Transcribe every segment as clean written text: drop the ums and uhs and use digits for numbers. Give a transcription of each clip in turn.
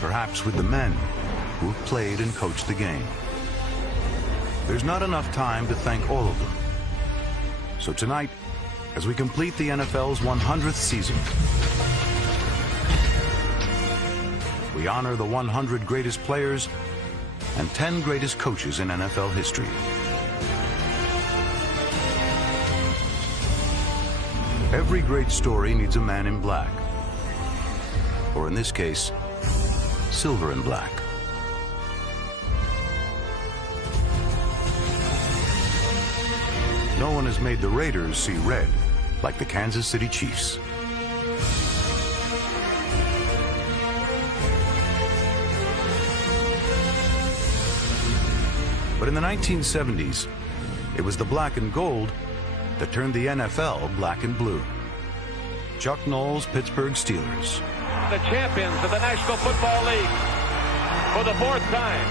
perhaps with the men who have played and coached the game. There's not enough time to thank all of them. So tonight, as we complete the NFL's 100th season, we honor the 100 greatest players and 10 greatest coaches in NFL history. Every great story needs a man in black, or in this case, silver and black. No one has made the Raiders see red like the Kansas City Chiefs. But in the 1970s, it was the black and gold that turned the NFL black and blue. Chuck Noll's Pittsburgh Steelers. The champions of the National Football League for the 4th time.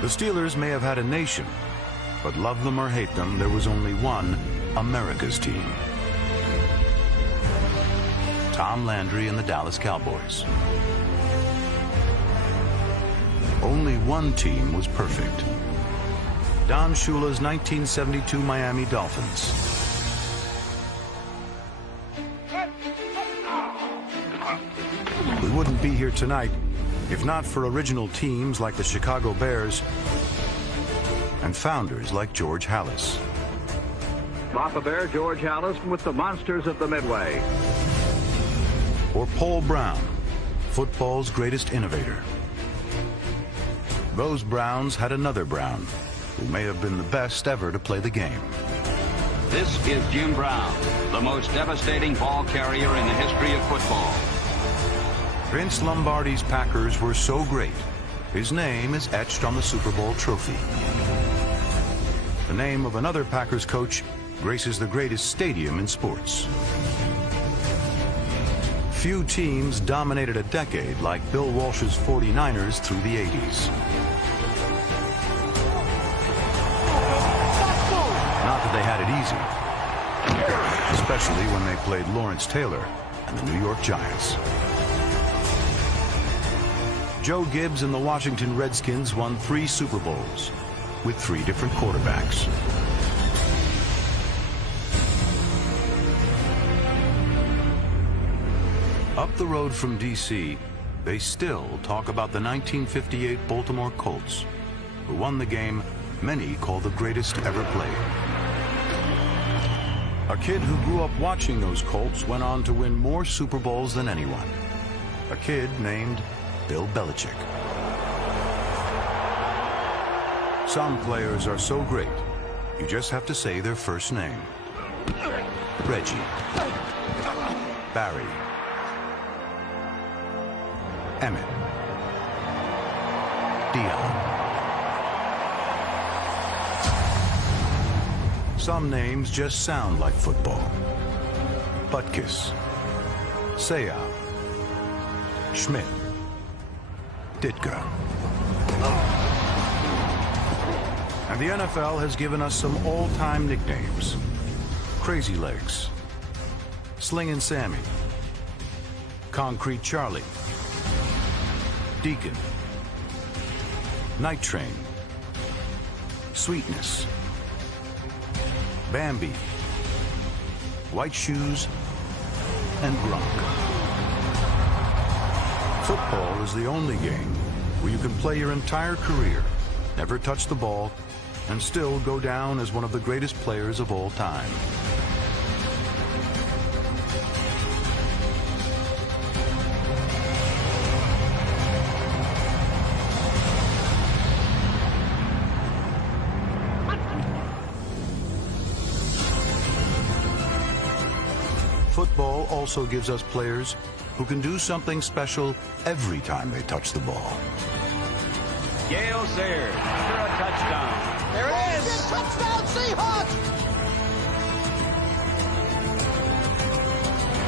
The Steelers may have had a nation, but love them or hate them, there was only one America's team. Tom Landry and the Dallas Cowboys. Only one team was perfect. Don Shula's 1972 Miami Dolphins. We wouldn't be here tonight if not for original teams like the Chicago Bears and founders like George Halas. Papa Bear George Halas with the Monsters of the Midway. Or Paul Brown, football's greatest innovator. Those Browns had another Brown, who may have been the best ever to play the game. This is Jim Brown, the most devastating ball carrier in the history of football. Vince Lombardi's Packers were so great, his name is etched on the Super Bowl trophy. The name of another Packers coach graces the greatest stadium in sports. Few teams dominated a decade like Bill Walsh's 49ers through the 80s. Not that they had it easy, especially when they played Lawrence Taylor and the New York Giants. Joe Gibbs and the Washington Redskins won 3 Super Bowls with 3 different quarterbacks. Up the road from D.C., they still talk about the 1958 Baltimore Colts, who won the game many call the greatest ever played. A kid who grew up watching those Colts went on to win more Super Bowls than anyone. A kid named Bill Belichick. Some players are so great, you just have to say their first name. Reggie. Barry. Emmett. Dion. Some names just sound like football. Butkus. Seau. Schmidt. Ditka. And the NFL has given us some all-time nicknames. Crazy Legs. Slingin' Sammy. Concrete Charlie. Deacon. Night Train. Sweetness. Bambi. White Shoes. And Gronk. Football is the only game where you can play your entire career, never touch the ball, and still go down as one of the greatest players of all time. Football also gives us players who can do something special every time they touch the ball. Gale Sayers for a touchdown. There it is! Touchdown, Seahawks!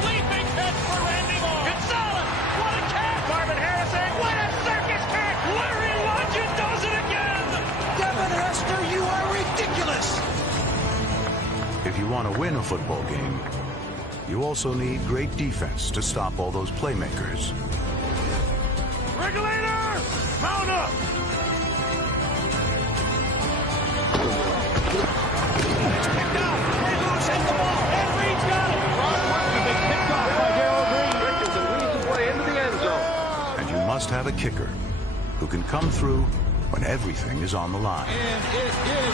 Leaping catch for Randy Moss. Gonzalez, what a catch! Marvin Harrison, what a circus catch! Larry Luncheon does it again! Devin Hester, you are ridiculous! If you want to win a football game, you also need great defense to stop all those playmakers. Mount up. Picked out. Ray Lewis has the ball. And Reed's got it. Picked off by Darrell Green. Richardson leads his way into the end zone. And you must have a kicker who can come through when everything is on the line. And it is good.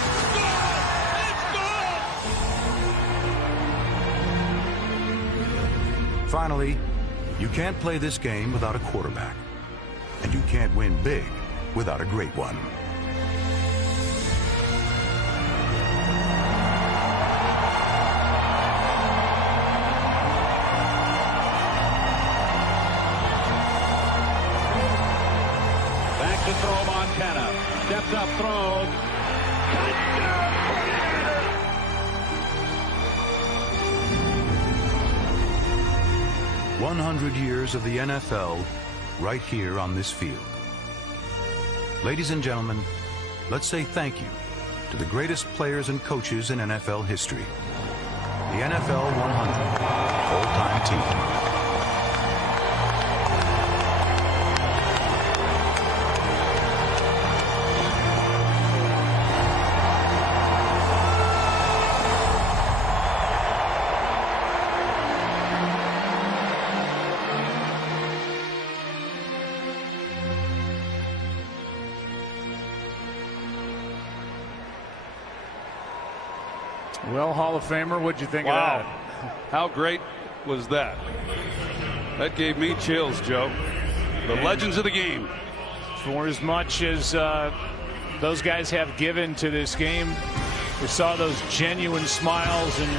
It's good. Finally, you can't play this game without a quarterback. And you can't win big without a great one. Back to throw Montana. Steps up, throws. Touchdown! 100 years of the NFL right here on this field. Ladies and gentlemen, let's say thank you to the greatest players and coaches in NFL history. The NFL 100 all-time team. Well, Hall of Famer, what'd you think of that? How great was that? That gave me chills, Joe. The legends of the game. For as much as those guys have given to this game, we saw those genuine smiles and